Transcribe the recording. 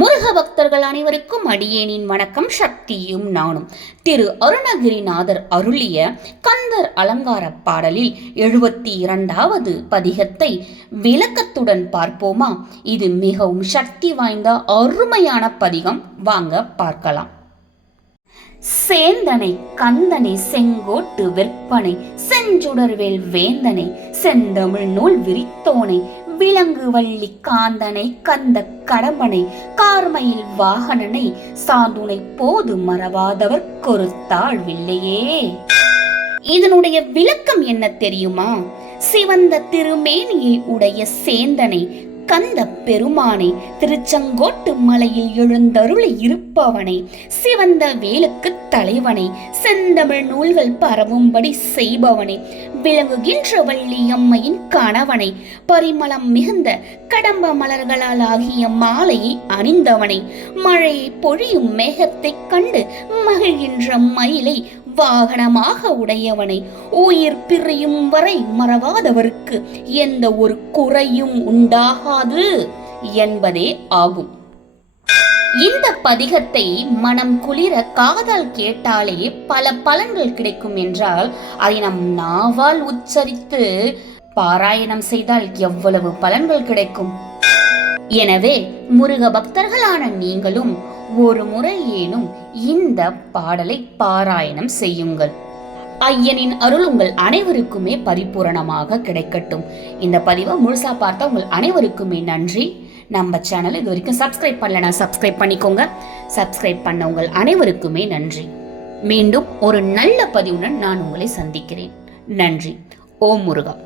முருக பக்தர்கள் அனைவருக்கும் அடியேனின் வணக்கம். சக்தியும் நானும். திரு அருணகிரிநாதர் அருளிய கந்தர் அலங்கார பாடலில் 72வது பதிகத்தை விளக்கத்துடன் பார்ப்போமா? இது மிகவும் சக்தி வாய்ந்த அருமையான பதிகம். வாங்க பார்க்கலாம். சேந்தனை கந்தனை செங்கோட்டு வெற்பனை செஞ்சுடர்வேல் வேந்தனை செந்தமிழ் நூல் விரித்தோனை விலங்கு வள்ளி காந்தனை கந்த கடம்பனை கார்மயில் வாகனனை சாந்துனை போது மறவாதவர் கொருத்தாழ்வில்லையே. இதனுடைய விளக்கம் என்ன தெரியுமா? சிவந்த திருமேனியை உடைய சேந்தனை கந்த பெருமானை திருச்செங்கோட்டு மலையில் எழுந்தருளி இருப்பவனை சிவந்த வேலுக்கு தலைவனை செந்தமிழ் நூல்கள் பரவும்படி செய்பவனை விளங்குகின்ற வள்ளி அம்மையின் கணவனை பரிமளம் மிகுந்த கடம்ப மலர்களால் ஆகிய மாலையை அணிந்தவனை மழையை பொழியும் மேகத்தை கண்டு மகிழ்கின்ற மயிலை வாகனமாக உடையவனை உயிர் பிரியும் வரை மறவாதவருக்கு எந்த ஒரு குறையும் உண்டாகாது என்பதே ஆகும். இந்த பதிகத்தை மனம் குளிர காதால் கேட்டாலே பல பலன்கள் கிடைக்கும் என்றால் அதை நம் நாவால் உச்சரித்து பாராயணம் செய்தால் எவ்வளவு பலன்கள் கிடைக்கும். எனவே முருக பக்தர்களான நீங்களும் ஒரு முறையேனும் இந்த பாடலை பாராயணம் செய்யுங்கள். ஐயனின் அருள் உங்கள் அனைவருக்குமே பரிபூரணமாக கிடைக்கட்டும். இந்த பதிவை முழுசா பார்த்த உங்கள் அனைவருக்குமே நன்றி. நம்ம சேனல் இது வரைக்கும் சப்ஸ்கிரைப் பண்ணலனா சப்ஸ்கிரைப் பண்ணிக்கோங்க. சப்ஸ்கிரைப் பண்ண உங்கள் அனைவருக்குமே நன்றி. மீண்டும் ஒரு நல்ல பதிவுடன் நான் உங்களை சந்திக்கிறேன். நன்றி. ஓம் முருகா.